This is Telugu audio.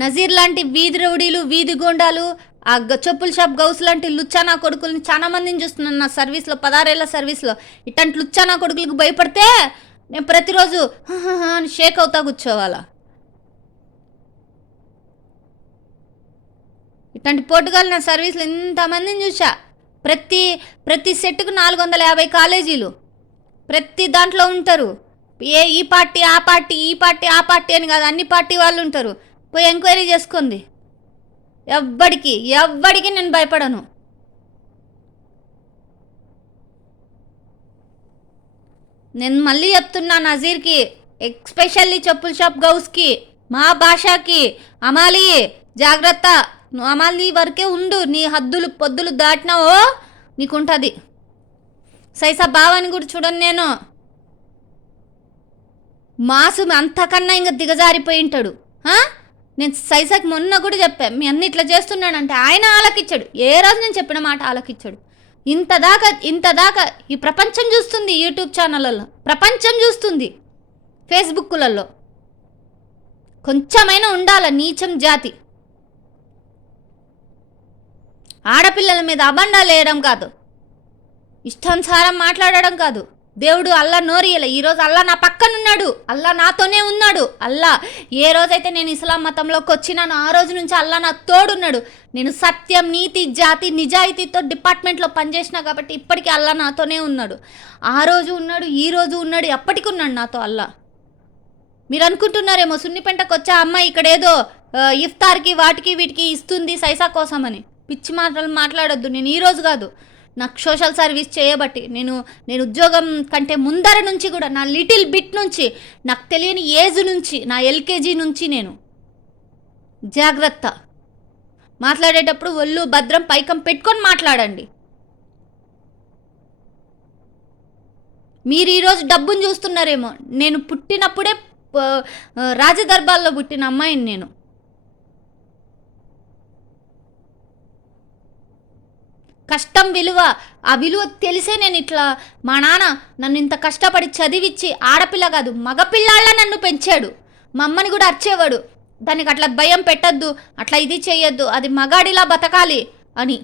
నజీర్ లాంటి వీధి రౌడీలు, వీధి గోండాలు, ఆ చెప్పుల షాప్ గౌస్ లాంటి లుచ్చానా కొడుకుల్ని చాలా మందిని చూస్తున్నాను నా సర్వీస్లో, 16 ఏళ్ల సర్వీస్లో. ఇట్లాంటి లుచ్చానా కొడుకులకు భయపడితే నేను ప్రతిరోజు అని షేక్ అవుతా కూర్చోవాలా. ఇట్లాంటి పోటుగాలు నా సర్వీస్లో ఇంతమందిని చూసా. ప్రతి సెట్కు 450 కాలేజీలు, ప్రతి దాంట్లో ఉంటారు. ఈ పార్టీ ఆ పార్టీ, ఈ పార్టీ ఆ పార్టీ అని కాదు, అన్ని పార్టీ వాళ్ళు ఉంటారు. పోయి ఎంక్వైరీ చేసుకుంది. ఎవ్వడికి నేను భయపడను. నేను మళ్ళీ చెప్తున్నా నజీర్కి, ఎస్పెషల్లీ చెప్పుల షాప్ గౌస్కి, మా భాషకి, అమాలి జాగ్రత్త. నువ్వు అమాలి వరకే ఉండు. నీ హద్దులు పొద్దులు దాటినావో నీకుంటుంది. సైసా బావాని కూడా చూడను నేను. మాసు అంతకన్నా ఇంకా దిగజారిపోయి ఉంటాడు. నేను సైసాకి మొన్న కూడా చెప్పాను, మీ అన్న ఇట్లా చేస్తున్నాడంటే ఆయన ఆలకిచ్చాడు. ఏ రోజు నేను చెప్పిన మాట ఆలకిచ్చాడు. ఇంతదాకా ఈ ప్రపంచం చూస్తుంది. యూట్యూబ్ ఛానళ్ళలో ప్రపంచం చూస్తుంది, ఫేస్బుక్లలో. కొంచెమైనా ఉండాల నీచం జాతి. ఆడపిల్లల మీద అబండాలు వేయడం కాదు, ఇష్టానుసారం మాట్లాడడం కాదు. దేవుడు అల్లా నోరియలే. ఈరోజు అల్లా నా పక్కనున్నాడు, అల్లా నాతోనే ఉన్నాడు. అల్లా ఏ రోజైతే నేను ఇస్లాం మతంలోకి వచ్చినానో ఆ రోజు నుంచి అల్లా నా తోడున్నాడు. నేను సత్యం, నీతి, జాతి, నిజాయితీతో డిపార్ట్మెంట్లో పనిచేసినా కాబట్టి ఇప్పటికీ అల్లా నాతోనే ఉన్నాడు. ఆ రోజు ఉన్నాడు, ఈ రోజు ఉన్నాడు, ఎప్పటికీ ఉన్నాడు నాతో అల్లా. మీరు అనుకుంటున్నారేమో సున్నిపెంటకు వచ్చే అమ్మాయి ఇక్కడ ఏదో ఇఫ్తార్కి వాటికి వీటికి ఇస్తుంది సైసా కోసమని. పిచ్చి మాటలు మాట్లాడొద్దు. నేను ఈరోజు కాదు, నాకు సోషల్ సర్వీస్ చేయబట్టి, నేను ఉద్యోగం కంటే ముందర నుంచి కూడా, నా లిటిల్ బిట్ నుంచి, నాకు తెలియని ఏజ్ నుంచి, నా ఎల్కేజీ నుంచి నేను జాగ్రత్త. మాట్లాడేటప్పుడు ఒళ్ళు భద్రం పైకం పెట్టుకొని మాట్లాడండి. మీరు ఈరోజు డబ్బును చూస్తున్నారేమో. నేను పుట్టినప్పుడే రాజదర్బార్లో పుట్టిన అమ్మాయిని నేను. కష్టం విలువ, ఆ విలువ తెలిసే నేను ఇట్లా, మా నాన్న నన్ను ఇంత కష్టపడి చదివించి, ఆడపిల్ల కాదు మగపిల్లాళ్ళ నన్ను పెంచాడు. మా అమ్మని కూడా అరిచేవాడు, దానికి అట్లా భయం పెట్టద్దు, అట్లా ఇది చేయొద్దు, అది మగాడిలా బతకాలి అని.